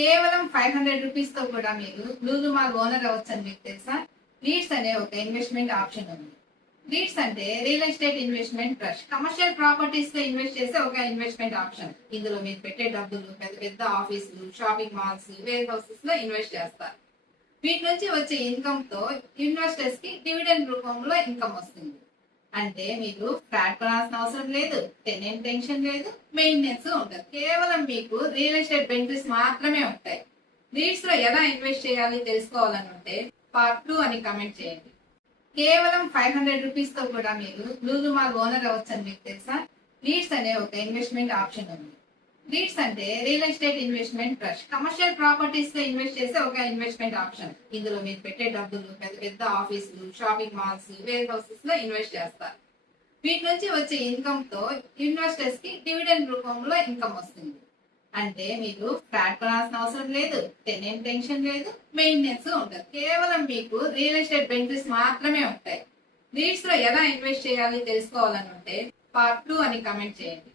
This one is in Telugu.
కేవలం 500 రూపీస్ తో కూడా మీరు లూలు మాల్ ఓనర్ అవ్వచ్చని మీకు తెలుసా? లీడ్స్ అనే ఒక ఇన్వెస్ట్మెంట్ ఆప్షన్ ఉంది. లీడ్స్ అంటే real estate investment trust, commercial properties లో ఇన్వెస్ట్ చేసే ఒక ఇన్వెస్ట్మెంట్ ఆప్షన్. ఇందులో మీరు పెట్టే డబ్బులు పెద్ద పెద్ద ఆఫీసులు, షాపింగ్ మాల్స్, వేర్ హౌసెస్ లో ఇన్వెస్ట్ చేస్తారు. వీటి నుంచి వచ్చే ఇన్కమ్ తో ఇన్వెస్టర్స్ కి డివిడెండ్ రూపంలో ఇన్కమ్ వస్తుంది. అంటే మీరు ఫ్లాట్ కొనాల్సిన అవసరం లేదు, టెనెంట్ టెన్షన్ లేదు, మెయింటెనెన్స్ ఉండదు. కేవలం మీకు రియల్ ఎస్టేట్ బెనిఫిట్స్ మాత్రమే ఉంటాయి. లీడ్స్ లో ఎలా ఇన్వెస్ట్ చేయాలి తెలుసుకోవాలని ఉంటే పార్ట్ 2 అని కమెంట్ చేయండి. కేవలం 500 రూపీస్ తో కూడా మీరు లూలు మాల్ ఓనర్ అవ్వచ్చని మీకు తెలుసా? లీడ్స్ అనే ఒక ఇన్వెస్ట్మెంట్ ఆప్షన్ ఉంది. లీడ్స్ అంటే real estate investment trust, commercial properties లో ఇన్వెస్ట్ చేసే ఒక ఇన్వెస్ట్మెంట్ ఆప్షన్. ఇందులో మీరు పెట్టే డబ్బులు పెద్ద పెద్ద ఆఫీసులు, షాపింగ్ మాల్స్, వేర్ హౌసెస్ లో ఇన్వెస్ట్ చేస్తారు. వీటి నుంచి వచ్చే ఇన్కమ్ తో ఇన్వెస్టర్స్ కి డివిడెండ్ రూపంలో ఇన్కమ్ వస్తుంది. అంటే మీరు ఫ్లాట్ కొనాల్సిన అవసరం లేదు, టెనెంట్ టెన్షన్ లేదు, మెయింటెనెన్స్ ఉండదు. కేవలం మీకు రియల్ ఎస్టేట్ బెనిఫిట్స్ మాత్రమే ఉంటాయి. లీడ్స్ లో ఎలా ఇన్వెస్ట్ చేయాలి తెలుసుకోవాలని ఉంటే పార్ట్ 2 అని కమెంట్ చేయండి.